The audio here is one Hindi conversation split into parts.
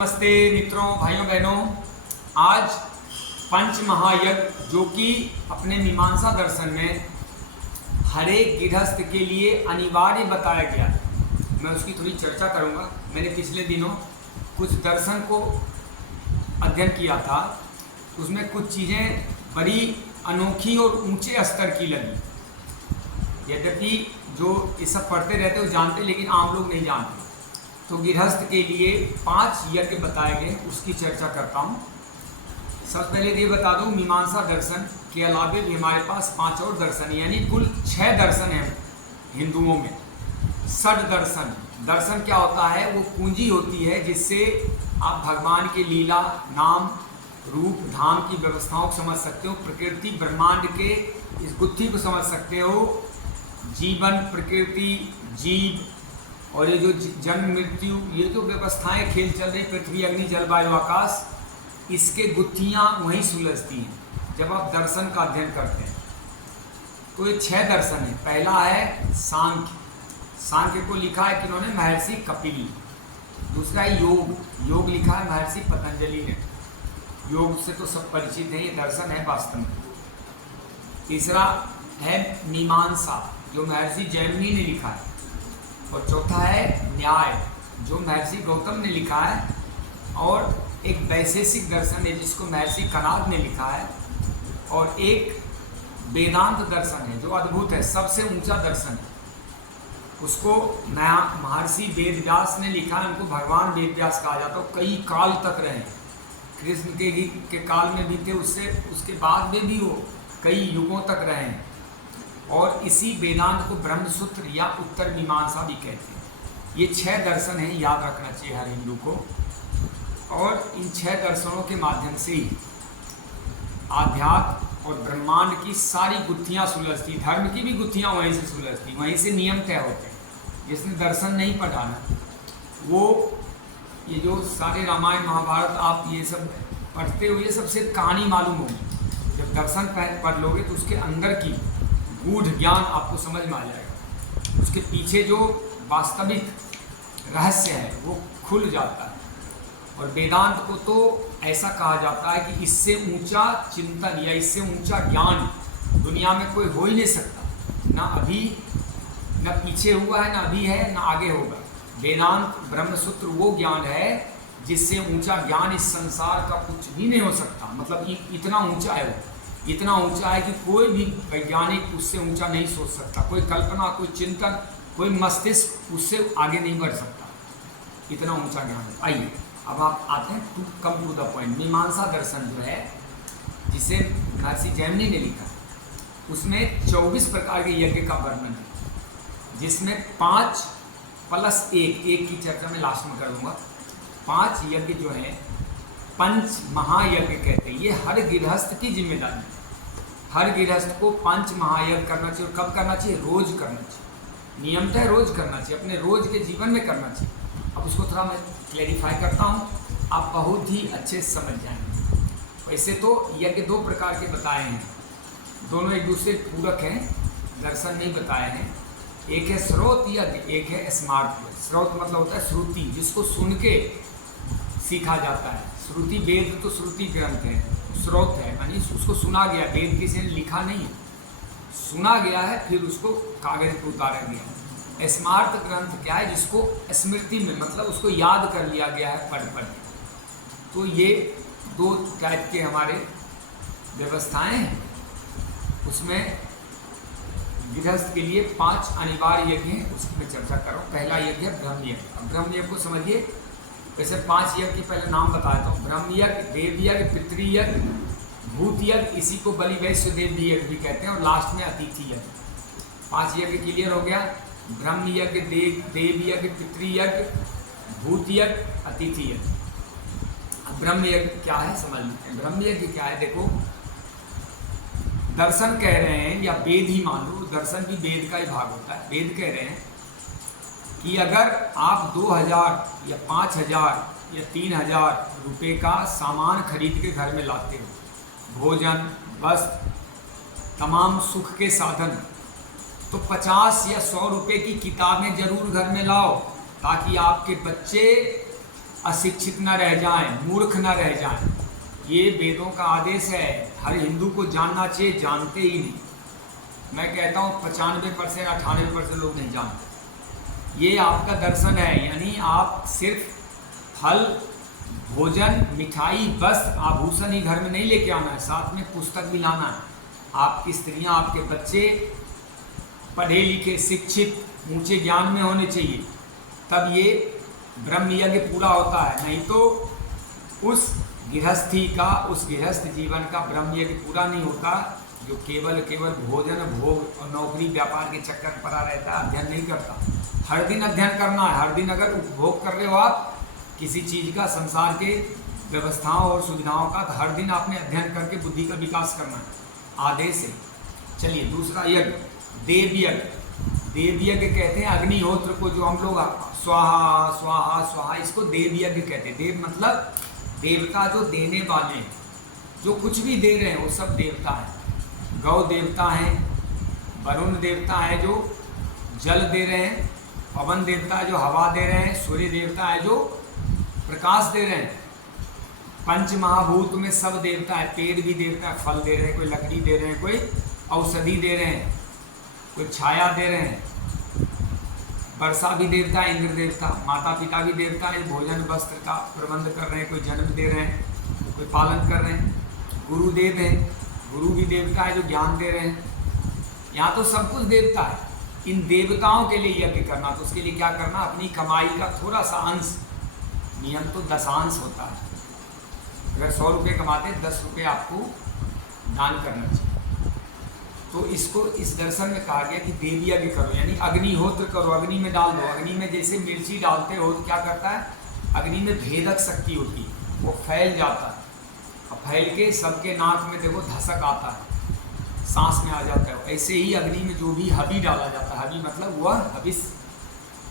नमस्ते मित्रों, भाइयों बहनों। आज पंच महायज्ञ जो कि अपने मीमांसा दर्शन में हर एक गृहस्थ के लिए अनिवार्य बताया गया है, मैं उसकी थोड़ी चर्चा करूंगा। मैंने पिछले दिनों कुछ दर्शन को अध्ययन किया था, उसमें कुछ चीज़ें बड़ी अनोखी और ऊंचे स्तर की लगी। यद्यपि जो ये सब पढ़ते रहते वो जानते, लेकिन आम लोग नहीं जानते। तो गृहस्थ के लिए 5 यज्ञ बताए गए, उसकी चर्चा करता हूँ। सबसे पहले ये बता दूँ, मीमांसा दर्शन के अलावे भी हमारे पास 5 और दर्शन, यानी कुल 6 दर्शन हैं हिंदुओं में। षड दर्शन, दर्शन क्या होता है? वो पूंजी होती है जिससे आप भगवान के लीला, नाम, रूप, धाम की व्यवस्थाओं को समझ सकते हो, प्रकृति ब्रह्मांड के इस गुत्थी को समझ सकते हो। जीवन, प्रकृति, जीव और ये जो जन्म मृत्यु, ये जो व्यवस्थाएं खेल चल रही, पृथ्वी, अग्नि, जल, वायु, आकाश, इसके गुत्थियाँ वहीं सुलझती हैं जब आप दर्शन का अध्ययन करते हैं। तो ये 6 दर्शन है। पहला है सांख्य, सांख्य को लिखा है किन्होंने? महर्षि कपिल। दूसरा है योग, योग लिखा है महर्षि पतंजलि ने। योग से तो सब परिचित हैं, ये दर्शन है वास्तव में। तीसरा है मीमांसा, जो महर्षि जैमिनी ने लिखा है। और चौथा है न्याय, जो महर्षि गौतम ने लिखा है। और एक वैशेषिक दर्शन है जिसको महर्षि कणाद ने लिखा है। और एक वेदांत दर्शन है जो अद्भुत है, सबसे ऊंचा दर्शन है। उसको महर्षि वेदव्यास ने लिखा है। उनको भगवान वेदव्यास कहा जाता है। कई काल तक रहे, कृष्ण के काल में भी थे, उसके बाद में भी वो कई युगों तक रहे हैं। और इसी वेदांत को ब्रह्मसूत्र या उत्तर मीमांसा भी कहते हैं। ये 6 दर्शन हैं, याद रखना चाहिए हर हिंदू को। और इन 6 दर्शनों के माध्यम से ही आध्यात्म और ब्रह्मांड की सारी गुत्थियाँ सुलझती, धर्म की भी गुत्थियाँ वहीं से सुलझती, वहीं से नियम तय होते हैं। जिसने दर्शन नहीं पढ़ा ना, वो ये जो सारे रामायण महाभारत आप ये सब पढ़ते हो, ये सब सिर्फ कहानी मालूम होगी। जब दर्शन पढ़ लोगे तो उसके अंदर की गूढ़ ज्ञान आपको समझ में आ जाएगा। उसके पीछे जो वास्तविक रहस्य है वो खुल जाता है। और वेदांत को तो ऐसा कहा जाता है कि इससे ऊंचा चिंतन या इससे ऊंचा ज्ञान दुनिया में कोई हो ही नहीं सकता। ना अभी, ना पीछे हुआ है, ना अभी है, ना आगे होगा। वेदांत ब्रह्मसूत्र वो ज्ञान है जिससे ऊंचा ज्ञान इस संसार का कुछ भी नहीं हो सकता। मतलब इतना ऊंचा है वो, इतना ऊंचा है कि कोई भी वैज्ञानिक उससे ऊंचा नहीं सोच सकता। कोई कल्पना, कोई चिंतन, कोई मस्तिष्क उससे आगे नहीं बढ़ सकता। इतना ऊंचा ज्ञान है। आइए अब आप आते हैं to come to the point. मीमांसा दर्शन जो है, जिसे महर्षि जैमिनी ने लिखा, उसमें 24 प्रकार के यज्ञ का वर्णन है, जिसमें 5 + 1 की चर्चा में लास्ट में करूँगा। 5 यज्ञ जो हैं पंच महायज्ञ कहते हैं। ये हर गृहस्थ की जिम्मेदारी है। हर गृहस्थ को 5 महायज्ञ करना चाहिए। और कब करना चाहिए? रोज करना चाहिए, नियमतः रोज करना चाहिए, अपने रोज के जीवन में करना चाहिए। अब उसको थोड़ा मैं क्लैरिफाई करता हूँ, आप बहुत ही अच्छे से समझ जाएंगे। वैसे तो यज्ञ 2 प्रकार के बताए हैं, दोनों एक दूसरे पूरक हैं, दर्शन नहीं बताए हैं। एक है श्रोत यज्ञ, एक है स्मार्त यज्ञ। श्रोत मतलब होता है श्रुति, जिसको सुन के सीखा जाता है। श्रुति, वेद तो श्रुति ग्रंथ है, स्रोत है, यानी उसको सुना गया। वेद किसी ने लिखा नहीं है, सुना गया है, फिर उसको कागज पर उतारा गया। स्मार्त ग्रंथ क्या है? जिसको स्मृति में, मतलब उसको याद कर लिया गया है पढ़ पढ़ के। तो ये 2 टाइप के हमारे व्यवस्थाएं हैं। उसमें गृहस्थ के लिए 5 अनिवार्य यज्ञ हैं, उसकी मैं चर्चा कर रहा हूँ। पहला यज्ञ है ब्रह्म यज्ञ। अब ब्रह्म यज्ञ को समझिए। वैसे 5 यज्ञ की पहले नाम बताता हूँ। ब्रह्म यज्ञ, देव यज्ञ, पितृयज्ञ, भूत यज्ञ, इसी को बलि वैश्य देव यज्ञ भी कहते हैं। और लास्ट में अतिथि यज्ञ। 5 यज्ञ क्लियर हो गया। ब्रह्म यज्ञ, देव यज्ञ, पितृयज्ञ, भूत यज्ञ, अतिथि यज्ञ। अब ब्रह्म यज्ञ क्या है समझ लेते हैं। ब्रह्म यज्ञ क्या है? देखो, दर्शन कह रहे हैं, या वेद ही मान लो, दर्शन भी वेद का ही भाग होता है। वेद कह रहे हैं कि अगर आप 2000 या 5000 या 3000 रुपये का सामान खरीद के घर में लाते हो, भोजन, वस्त्र, तमाम सुख के साधन, तो 50 या 100 रुपये की किताबें जरूर घर में लाओ, ताकि आपके बच्चे अशिक्षित न रह जाएं, मूर्ख न रह जाएं। ये वेदों का आदेश है, हर हिंदू को जानना चाहिए, जानते ही नहीं। मैं कहता हूँ 95% 98% लोग नहीं जानते। ये आपका दर्शन है, यानी आप सिर्फ फल, भोजन, मिठाई, वस्त्र, आभूषण ही घर में नहीं लेके आना है, साथ में पुस्तक भी लाना है। आपकी स्त्रियां, आपके बच्चे पढ़े लिखे, शिक्षित, ऊंचे ज्ञान में होने चाहिए, तब ये ब्रह्म यज्ञ पूरा होता है। नहीं तो उस गृहस्थ जीवन का ब्रह्म यज्ञ पूरा नहीं होता, जो केवल भोजन, भोग और नौकरी, व्यापार के चक्कर में पड़ा रहता है, अध्ययन नहीं करता। हर दिन अध्ययन करना है। हर दिन अगर उपभोग कर रहे हो आप किसी चीज़ का, संसार के व्यवस्थाओं और सुविधाओं का, तो हर दिन आपने अध्ययन करके बुद्धि का विकास करना है, आदेश है। चलिए दूसरा यज्ञ, देव यज्ञ। देव यज्ञ कहते हैं अग्निहोत्र को, जो हम लोग स्वाहा स्वाहा स्वाहा, इसको देव यज्ञ कहते हैं। देव मतलब देवता, जो देने वाले हैं, जो कुछ भी दे रहे हैं वो सब देवता हैं। गौ देवता हैं, वरुण देवता है जो जल दे रहे हैं, पवन देवता है जो हवा दे रहे हैं, सूर्य देवता है जो प्रकाश दे रहे हैं। पंच महाभूत में सब देवता है, पेड़ भी देवता है, फल दे रहे हैं, कोई लकड़ी दे रहे हैं, कोई औषधि दे रहे हैं, कोई छाया दे रहे हैं। वर्षा भी देवता है, इंद्र देवता। माता पिता भी देवता है, भोजन वस्त्र का प्रबंध कर रहे हैं, कोई जन्म दे रहे हैं, कोई पालन कर रहे हैं। गुरुदेव है, गुरु भी देवता है जो ज्ञान दे रहे हैं। यहाँ तो सब कुछ देवता है। इन देवताओं के लिए यज्ञ करना, तो उसके लिए क्या करना, अपनी कमाई का थोड़ा सा अंश, नियम तो दशांश होता है। अगर 100 रुपये कमाते हैं, 10 रुपये आपको दान करना चाहिए। तो इसको इस दर्शन में कहा गया कि देव यज्ञ करो, यानी अग्निहोत्र करो, अग्नि में डाल दो। अग्नि में जैसे मिर्ची डालते हो तो क्या करता है, अग्नि में भेदक शक्ति होती है, वो फैल जाता है, और फैल के सबके नाक में देखो धसक आता है, सांस में आ जाता है। ऐसे ही अग्नि में जो भी हबी डाला जाता है, हबी मतलब वह हविस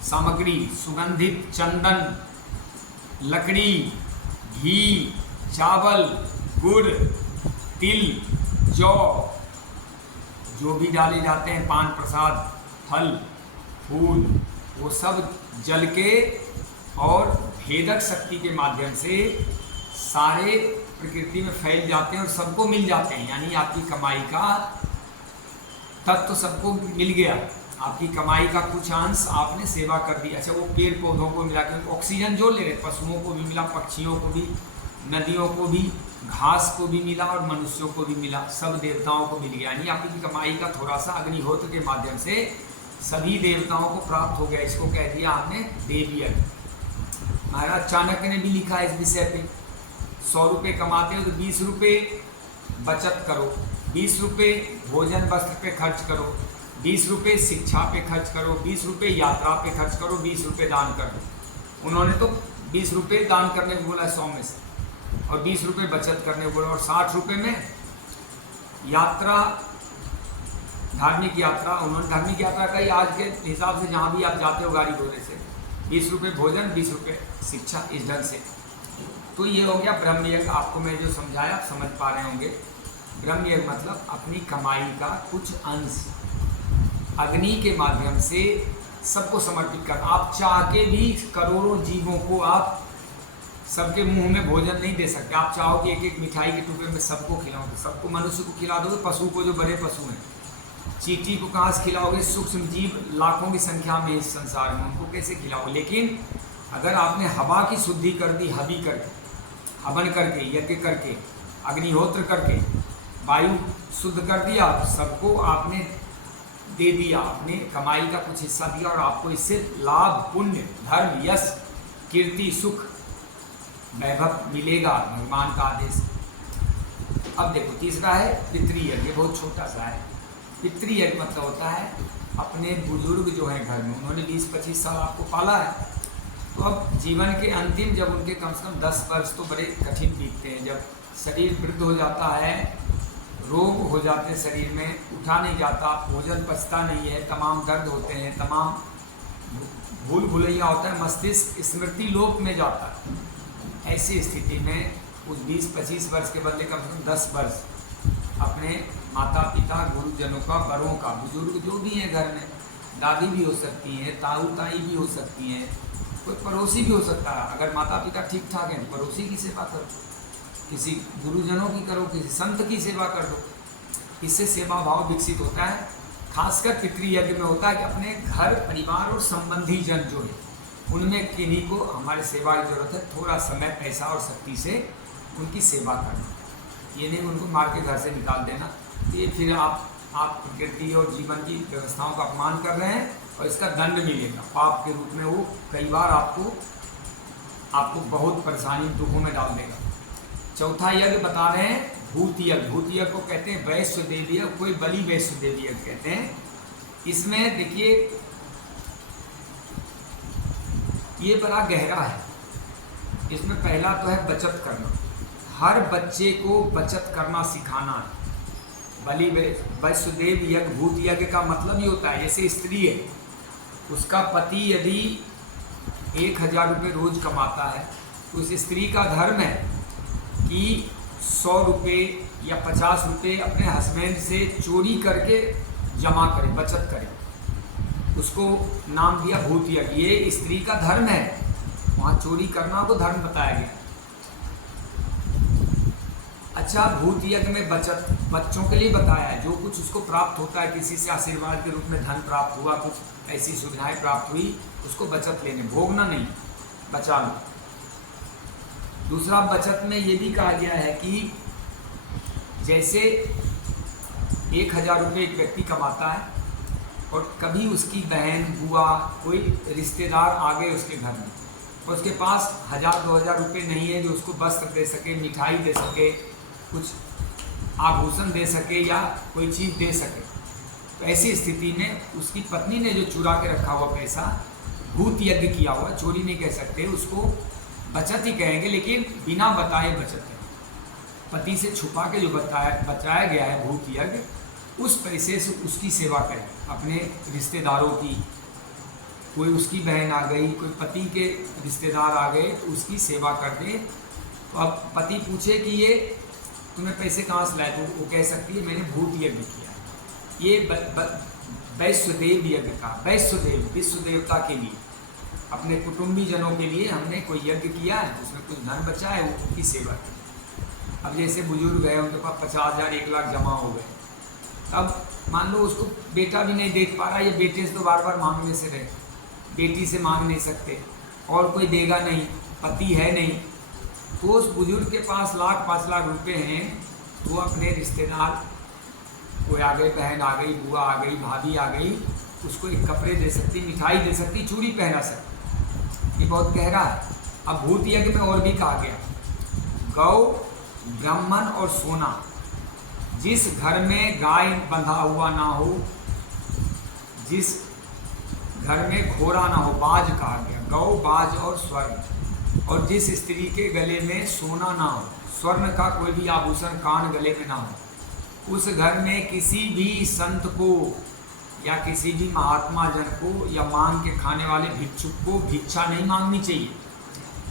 सामग्री, सुगंधित चंदन, लकड़ी, घी, चावल, गुड़, तिल, जौ, जो भी डाले जाते हैं, पान प्रसाद, फल, फूल, वो सब जल के और भेदक शक्ति के माध्यम से सारे प्रकृति में फैल जाते हैं और सबको मिल जाते हैं। यानी आपकी कमाई का तत्व सबको मिल गया, आपकी कमाई का कुछ अंश आपने सेवा कर दी। अच्छा, वो पेड़ पौधों को मिला के ऑक्सीजन जो ले रहे, पशुओं को भी मिला, पक्षियों को भी, नदियों को भी, घास को भी मिला और मनुष्यों को भी मिला, सब देवताओं को मिल गया। यानी आपकी कमाई का थोड़ा सा अग्निहोत्र के माध्यम से सभी देवताओं को प्राप्त हो गया। इसको कह दिया आपने देव यज्ञ। महाराज चाणक्य ने भी लिखा है इस विषय पे, 100 रुपये कमाते हो तो 20 रुपये बचत करो, 20 रुपये भोजन वस्त्र पे खर्च करो, 20 रुपये शिक्षा पे खर्च करो, 20 रुपये यात्रा पे खर्च करो, 20 रुपये दान कर दो। उन्होंने तो 20 रुपये दान करने को बोला 100 में से, और 20 रुपये बचत करने को बोला, और 60 रुपये में यात्रा, धार्मिक यात्रा। उन्होंने धार्मिक यात्रा कही, आज के हिसाब से जहाँ भी आप जाते हो गाड़ी घोड़े से, 20 रुपये भोजन, 20 रुपये शिक्षा, इस ढंग से। तो ये हो गया ब्रह्म यज्ञ। आपको मैं जो समझाया आप समझ पा रहे होंगे। ब्रह्म यज्ञ मतलब अपनी कमाई का कुछ अंश अग्नि के माध्यम से सबको समर्पित कर। आप चाह के भी करोड़ों जीवों को आप सबके मुंह में भोजन नहीं दे सकते। आप चाहो कि एक एक मिठाई के टुकड़े में सबको खिलाओगे, सबको मनुष्य को खिला दोगे, पशु को, जो बड़े पशु हैं, चींटी को कहाँ से खिलाओगे, सूक्ष्म जीव लाखों की संख्या में इस संसार में, उनको कैसे खिलाओगे। लेकिन अगर आपने हवा की शुद्धि कर दी, हबी करके, हवन करके, यज्ञ करके, अग्निहोत्र करके, वायु शुद्ध कर दिया, सबको आपने दे दिया, आपने कमाई का कुछ हिस्सा दिया, और आपको इससे लाभ, पुण्य, धर्म, यश, कीर्ति, सुख, वैभव मिलेगा, भगवान का आदेश। अब देखो तीसरा है पितृयज्ञ, बहुत छोटा सा है। पितृयज्ञ मतलब होता है अपने बुजुर्ग जो हैं घर में, उन्होंने 20-25 साल आपको पाला है, तो अब जीवन के अंतिम, जब उनके कम से कम 10 वर्ष तो बड़े कठिन बीतते हैं, जब शरीर वृद्ध हो जाता है, रोग हो जाते हैं शरीर में, उठा नहीं जाता, भोजन पचता नहीं है, तमाम दर्द होते हैं, तमाम भूल भुलैया होता है, मस्तिष्क स्मृति लोप में जाता है। ऐसी स्थिति में उस 20-25 वर्ष के बदले कम से कम 10 वर्ष अपने माता पिता, गुरुजनों का, बड़ों का, बुजुर्ग जो भी हैं घर में, दादी भी हो सकती हैं, ताऊ ताई भी हो सकती हैं, कोई पड़ोसी भी हो सकता है, अगर माता पिता ठीक ठाक हैं पड़ोसी की सेवा करो, किसी गुरुजनों की करो, किसी संत की सेवा कर दो। इससे सेवा भाव विकसित होता है। खासकर पितृयज्ञ में होता है कि अपने घर परिवार और संबंधी जन जो है उनमें किन्हीं को हमारे सेवा की जरूरत है, थोड़ा समय पैसा और शक्ति से उनकी सेवा करना, ये नहीं उनको मार के घर से निकाल देना। ये फिर आप प्रकृति और जीवन की व्यवस्थाओं का अपमान कर रहे हैं और इसका दंड मिलेगा पाप के रूप में। वो कई बार आपको बहुत परेशानी दुखों में डाल देगा। चौथा यज्ञ बता रहे हैं भूत यज्ञ। भूत यज्ञ को कहते हैं वैश्य देवी यज्ञ, कोई बलि वैश्य देवी यज्ञ कहते हैं। इसमें देखिए ये बड़ा गहरा है। इसमें पहला तो है बचत करना, हर बच्चे को बचत करना सिखाना है। बलि वैश्यदेव यज्ञ भूत यज्ञ का मतलब ये होता है, जैसे स्त्री है उसका पति यदि 1000 रुपये रोज कमाता है तो उस स्त्री का धर्म है कि 100 रुपये या 50 रुपये अपने हस्बैंड से चोरी करके जमा करे, बचत करे। उसको नाम दिया भूत यज्ञ। ये स्त्री का धर्म है, वहाँ चोरी करना को धर्म बताया गया। अच्छा, भूत यज्ञ में बचत बच्चों के लिए बताया है। जो कुछ उसको प्राप्त होता है, किसी से आशीर्वाद के रूप में धन प्राप्त हुआ, कुछ ऐसी सुविधाएं प्राप्त हुई, उसको बचत लेने, भोगना नहीं, बचा लो। दूसरा बचत में ये भी कहा गया है कि जैसे 1000 रुपये एक व्यक्ति कमाता है और कभी उसकी बहन बुआ कोई रिश्तेदार आ गए उसके घर में और उसके पास 1000-2000 रुपये नहीं है जो उसको वस्त्र दे सके, मिठाई दे सके, कुछ आभूषण दे सके या कोई चीज़ दे सके, तो ऐसी स्थिति में उसकी पत्नी ने जो चुरा के रखा हुआ पैसा, भूत यज्ञ किया हुआ, चोरी नहीं कह सकते, उसको बचत ही कहेंगे, लेकिन बिना बताए बचत है। पति से छुपा के जो बचाया गया है भूत यज्ञ, उस पैसे से उसकी सेवा करें, अपने रिश्तेदारों की। कोई उसकी बहन आ गई, कोई पति के रिश्तेदार आ गए तो उसकी सेवा कर दे। तो अब पति पूछे कि ये तुम्हें पैसे कहाँ से लाए, तो वो कह सकती है मैंने भूत यज्ञ किया है। ये वैश्यदेव यज्ञ का, वैश्यदेव विश्व देवता के लिए, अपने कुटुंबी जनों के लिए हमने कोई यज्ञ किया है, उसमें कुछ धन बचा है, वो उनकी सेवा की। अब जैसे बुजुर्ग गए, उनके पास 50,000 1 लाख जमा हो गए, तब मान लो उसको बेटा भी नहीं देख पा रहा, ये बेटे से तो बार बार मांगने से रहे, बेटी से मांग नहीं सकते और कोई देगा नहीं, पति है नहीं, तो उस बुजुर्ग के पास 5 लाख रुपए हैं, तो वो अपने रिश्तेदार, कोई आ गई, बहन आ गई, बुआ आ गई, भाभी आ गई, उसको एक कपड़े दे सकती, मिठाई दे सकती, चूड़ी पहना सकती। ये बहुत गहरा है। अब भूत यज्ञ में और भी कहा गया, गौ, ब्राह्मण और सोना। जिस घर में गाय बंधा हुआ ना हो, जिस घर में घोड़ा ना हो, बाज कहा गया, गौ, बाज और स्वर्ण। और जिस स्त्री के गले में सोना ना हो, स्वर्ण का कोई भी आभूषण कान गले में ना हो, उस घर में किसी भी संत को या किसी भी महात्मा जन को या मांग के खाने वाले भिक्षुक को भिक्षा नहीं मांगनी चाहिए।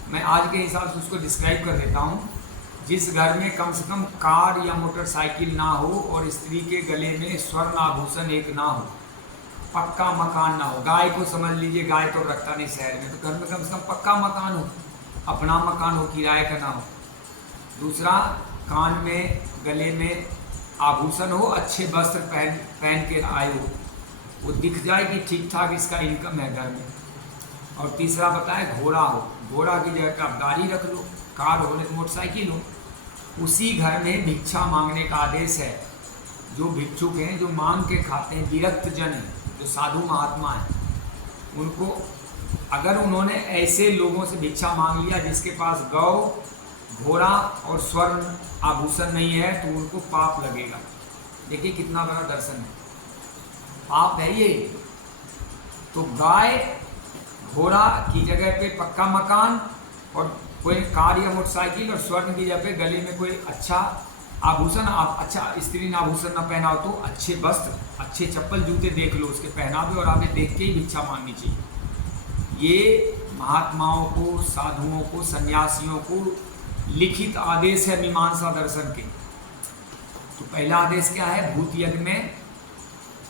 मैं आज के हिसाब से उसको डिस्क्राइब कर देता हूँ। जिस घर में कम से कम कार या मोटरसाइकिल ना हो और स्त्री के गले में स्वर्ण आभूषण एक ना हो, पक्का मकान ना हो, गाय को समझ लीजिए, गाय तो रखता नहीं शहर में, तो घर में कम से कम पक्का मकान हो, अपना मकान हो, किराए का ना हो। दूसरा, कान में गले में आभूषण हो, अच्छे वस्त्र पहन के आए हो, वो दिख जाए कि ठीक ठाक इसका इनकम है घर में। और तीसरा बताए घोड़ा हो, घोड़ा की जगह आप गाड़ी रख लो, कार हो तो मोटरसाइकिल हो। उसी घर में भिक्षा मांगने का आदेश है। जो भिक्षुक हैं, जो मांग के खाते हैं, विरक्त जन हैं, जो साधु महात्मा हैं, उनको अगर उन्होंने ऐसे लोगों से भिक्षा मांग लिया जिसके पास गौ, घोड़ा और स्वर्ण आभूषण नहीं है, तो उनको पाप लगेगा। देखिए कितना बड़ा दर्शन है, पाप है ये। तो गाय, घोड़ा की जगह पे पक्का मकान और कोई कार या मोटरसाइकिल, और स्वर्ण की जगह पे गले में कोई अच्छा आभूषण, अच्छा स्त्री ने आभूषण न पहना हो तो अच्छे वस्त्र, अच्छे चप्पल जूते देख लो उसके पहनावे, और आपने देख के ही भिक्षा मांगनी चाहिए। ये महात्माओं को, साधुओं को, सन्यासियों को लिखित आदेश है मीमांसा दर्शन के। तो पहला आदेश क्या है भूत यज्ञ में,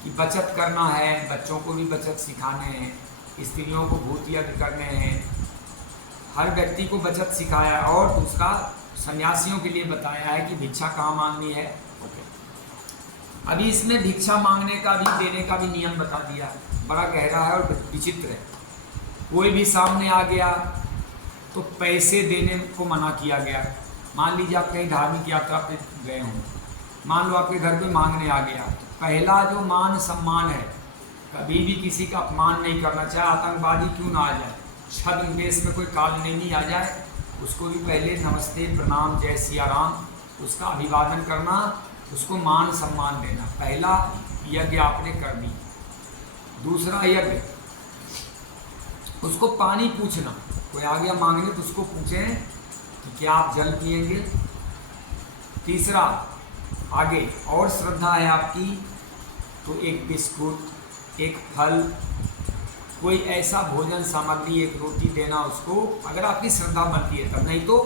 कि बचत करना है, बच्चों को भी बचत सिखाने हैं, स्त्रियों को भूत यज्ञ करने हैं, हर व्यक्ति को बचत सिखाया और दूसरा सन्यासियों के लिए बताया है कि भिक्षा कहाँ मांगनी है। अभी इसमें भिक्षा मांगने का भी देने का भी नियम बता दिया, बड़ा गहरा है और विचित्र है। कोई भी सामने आ गया तो पैसे देने को मना किया गया। मान लीजिए आप कहीं धार्मिक यात्रा पे गए हों, मान लो आपके घर पे मांगने आ गया, तो पहला जो मान सम्मान है, कभी भी किसी का अपमान नहीं करना, चाहे आतंकवादी क्यों ना आ जाए, छद्म देश में कोई कालनेमी आ जाए, उसको भी पहले नमस्ते प्रणाम जय सिया राम उसका अभिवादन करना, उसको मान सम्मान देना। पहला यज्ञ आपने कर दी। दूसरा यज्ञ, उसको पानी पूछना, कोई आ गया मांगने तो उसको पूछें कि क्या आप जल पिएंगे। तीसरा, आगे और श्रद्धा है आपकी तो एक बिस्कुट, एक फल, कोई ऐसा भोजन सामग्री, एक रोटी देना उसको, अगर आपकी श्रद्धा बनती है तब। नहीं तो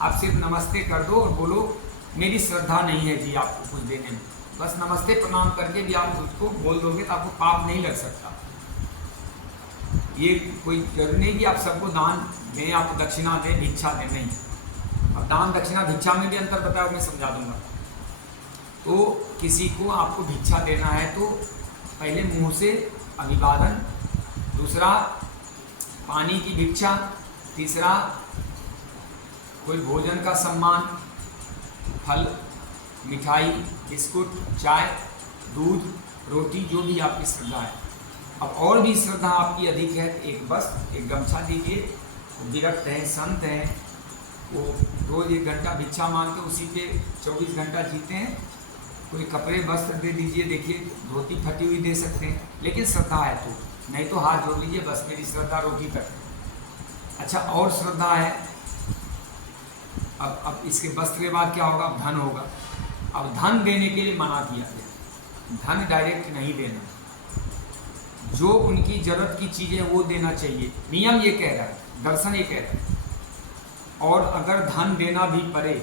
आप सिर्फ नमस्ते कर दो और बोलो मेरी श्रद्धा नहीं है जी आपको कुछ देने में, बस नमस्ते प्रणाम करके भी आप उसको बोल दोगे तो आपको पाप नहीं लग सकता। ये कोई जरूरी नहीं कि आप सबको दान दें, आपको दक्षिणा दें, भिक्षा दें, नहीं। अब दान दक्षिणा भिक्षा में भी अंतर बताया, मैं समझा दूंगा। तो किसी को आपको भिक्षा देना है तो पहले मुंह से अभिवादन, दूसरा पानी की भिक्षा, तीसरा कोई भोजन का सम्मान, फल, मिठाई, बिस्कुट, चाय, दूध, रोटी, जो भी आपकी श्रद्धा है। अब और भी श्रद्धा आपकी अधिक है, एक वस्त्र, एक गमछा दीजिए। विरक्त हैं, संत हैं, वो रोज़ 1 घंटा भिक्षा मांगते, उसी पे 24 घंटा जीते हैं। कोई कपड़े वस्त्र दे दीजिए, देखिए धोती फटी हुई दे सकते हैं, लेकिन श्रद्धा है तो, नहीं तो हाथ जोड़ लीजिए, बस मेरी श्रद्धा रोटी तक। अच्छा, और श्रद्धा है, अब इसके वस्त्र के बाद क्या होगा, धन होगा। अब धन देने के लिए मना किया गया, धन डायरेक्ट नहीं देना, जो उनकी जरूरत की चीज़ें वो देना चाहिए। नियम ये कह रहा है, दर्शन ये कह रहा है। और अगर धन देना भी पड़े,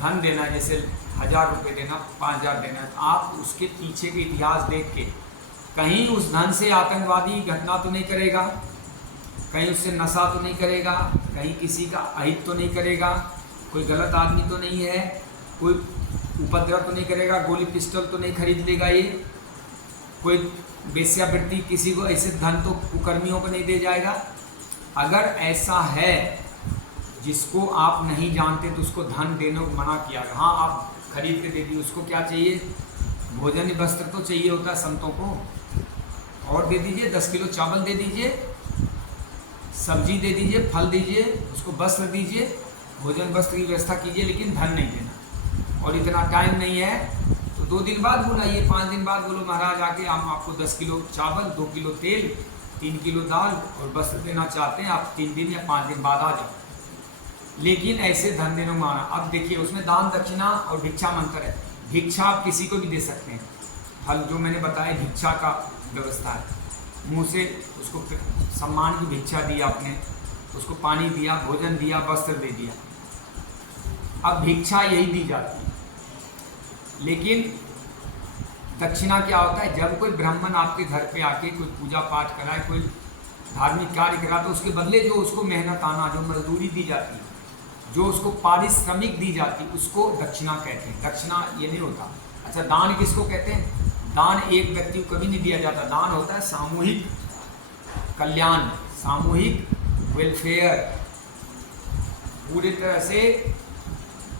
धन देना जैसे 1000 रुपये देना, 5000 देना, तो आप उसके पीछे के इतिहास देख के, कहीं उस धन से आतंकवादी घटना तो नहीं करेगा, कहीं उससे नशा तो नहीं करेगा, कहीं किसी का अहित तो नहीं करेगा, कोई गलत आदमी तो नहीं है, कोई उपद्रव तो नहीं करेगा, गोली पिस्टल तो नहीं खरीद लेगा, ये कोई वेश्यावृत्ति, किसी को ऐसे धन तो कुकर्मियों को नहीं दे जाएगा। अगर ऐसा है जिसको आप नहीं जानते तो उसको धन देने को मना किया। हाँ, आप खरीद के दे दीजिए, उसको क्या चाहिए, भोजन वस्त्र तो चाहिए होता है संतों को, और दे दीजिए, 10 किलो चावल दे दीजिए, सब्जी दे दीजिए, फल दीजिए, उसको वस्त्र दीजिए, भोजन वस्त्र की व्यवस्था कीजिए, लेकिन धन नहीं देना। और इतना टाइम नहीं है तो 2 दिन बाद बुलाइए, 5 दिन बाद बोलो महाराज आके हम आपको 10 किलो चावल, 2 किलो तेल, 3 किलो दाल और वस्त्र देना चाहते हैं, आप 3 दिन या 5 दिन बाद आ जाओ। लेकिन ऐसे धन देने को माना। अब देखिए उसमें दान दक्षिणा और भिक्षा में अंतर है। भिक्षा आप किसी को भी दे सकते हैं, फल जो मैंने बताया भिक्षा का व्यवस्था है, मुँह से उसको सम्मान की भिक्षा दी आपने, उसको पानी दिया, भोजन दिया, वस्त्र दे दिया। अब भिक्षा यही दी जाती है, लेकिन दक्षिणा क्या होता है, जब कोई ब्राह्मण आपके घर पे आके कोई पूजा पाठ कराए, कोई धार्मिक कार्य करा, तो उसके बदले जो उसको मेहनत आना, जो मजदूरी दी जाती है, जो उसको पारिश्रमिक दी जाती है, उसको दक्षिणा कहते हैं। दक्षिणा ये नहीं होता। अच्छा, दान किसको कहते हैं, दान एक व्यक्ति को कभी नहीं दिया जाता, दान होता है सामूहिक कल्याण, सामूहिक वेलफेयर, पूरी तरह से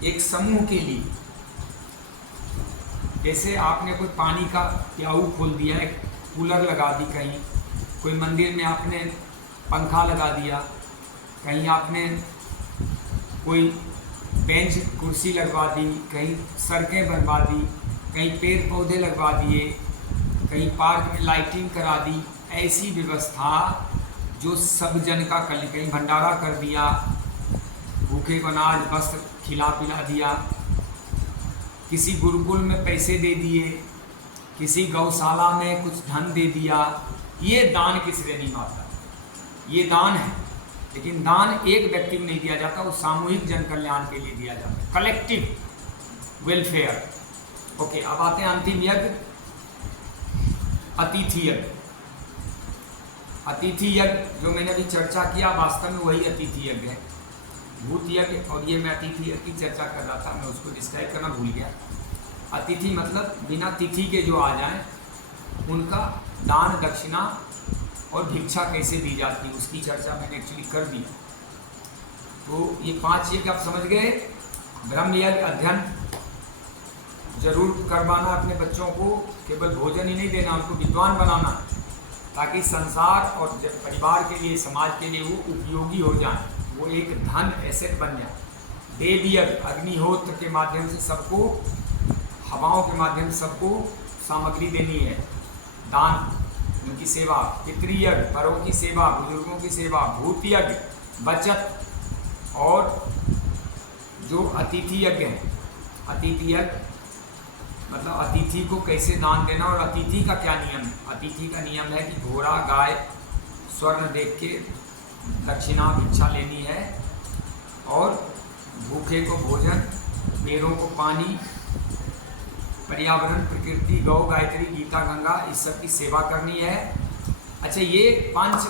एक समूह के लिए। जैसे आपने कोई पानी का प्याऊ खोल दिया, एक कूलर लगा दी, कहीं कोई मंदिर में आपने पंखा लगा दिया, कहीं आपने कोई बेंच कुर्सी लगवा दी, कहीं सड़कें बनवा दी, कहीं पेड़ पौधे लगवा दिए, कहीं पार्क में लाइटिंग करा दी, ऐसी व्यवस्था जो सब जन का कल्याण, कहीं भंडारा कर दिया, भूखे को अनाज वस्त्र खिला पिला दिया, किसी गुरुकुल में पैसे दे दिए, किसी गौशाला में कुछ धन दे दिया, ये दान की श्रेणी में आता है। ये दान है, लेकिन दान एक व्यक्ति को नहीं दिया जाता, वो सामूहिक जन कल्याण के लिए दिया जाता है, कलेक्टिव वेलफेयर। ओके, अब आते हैं अंतिम यज्ञ, अतिथि यज्ञ। अतिथि यज्ञ जो मैंने अभी चर्चा किया वास्तव में वही अतिथि यज्ञ है। भूत यज्ञ और ये मैं अतिथि यज्ञ की चर्चा कर रहा था, मैं उसको डिस्क्राइब करना भूल गया। अतिथि मतलब बिना तिथि के जो आ जाएं उनका दान दक्षिणा और भिक्षा कैसे दी जाती है उसकी चर्चा मैंने एक्चुअली कर दी। तो ये 5 यज्ञ आप समझ गए। ब्रह्म यज्ञ अध्ययन जरूर करवाना अपने बच्चों को, केवल भोजन ही नहीं देना, उनको विद्वान बनाना ताकि संसार और परिवार के लिए समाज के लिए वो उपयोगी हो जाए, वो एक धन एसेट बन जाए। देव यज्ञ अग्निहोत्र के माध्यम से सबको, हवाओं के माध्यम से सबको सामग्री देनी है, दान, उनकी सेवा। पितृयज्ञ बड़ों की सेवा, बुजुर्गों की सेवा। भूत यज्ञ बचत। और जो अतिथि यज्ञ है, अतिथि यज्ञ मतलब अतिथि को कैसे दान देना और अतिथि का क्या नियम है। अतिथि का नियम है कि घोड़ा गाय स्वर्ण देख के दक्षिणा भिक्षा लेनी है और भूखे को भोजन, पेड़ों को पानी, पर्यावरण, प्रकृति, गौ, गायत्री, गीता, गंगा, इस सब की सेवा करनी है। अच्छा, ये 5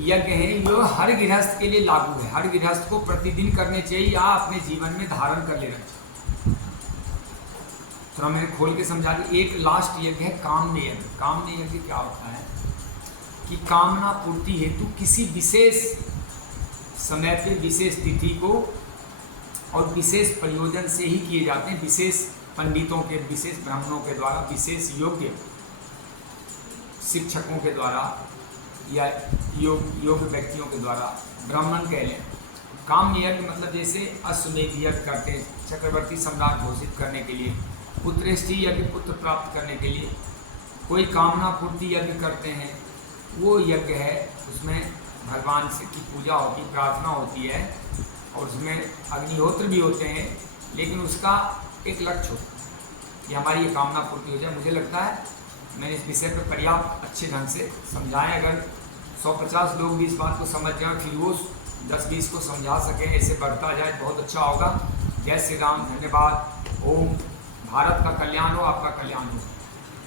यज्ञ हैं जो हर गृहस्थ के लिए लागू है। हर गृहस्थ को प्रतिदिन करने चाहिए या अपने जीवन में धारण कर लेना चाहिए। थोड़ा मैंने खोल के समझा दी। एक लास्ट यज्ञ है कामने यज्ञ। कामने यज्ञ क्या होता है कि कामना पूर्ति हेतु किसी विशेष समय पे, विशेष तिथि को और विशेष प्रयोजन से ही किए जाते हैं, विशेष पंडितों के, विशेष ब्राह्मणों के द्वारा, विशेष योग्य शिक्षकों के द्वारा या योग्य व्यक्तियों के द्वारा, ब्राह्मण कह लें। काम यज्ञ मतलब जैसे अश्वमेध यज्ञ करते हैं चक्रवर्ती सम्राट घोषित करने के लिए, पुत्रेष्टि यज्ञ पुत्र प्राप्त करने के लिए, कोई कामना पूर्ति यज्ञ करते हैं, वो यज्ञ है। उसमें भगवान से की पूजा होती, प्रार्थना होती है और उसमें अग्निहोत्र भी होते हैं, लेकिन उसका एक लक्ष्य होता है कि हमारी ये कामना पूर्ति हो जाए। मुझे लगता है मैंने इस विषय पर पर्याप्त अच्छे ढंग से समझाएं। अगर 150 लोग भी इस बात को समझ जाएं, फिर वो 10-20 को समझा सकें, ऐसे बढ़ता जाए, बहुत अच्छा होगा। जय श्री राम, धन्यवाद। ओम। भारत का कल्याण हो, आपका कल्याण हो।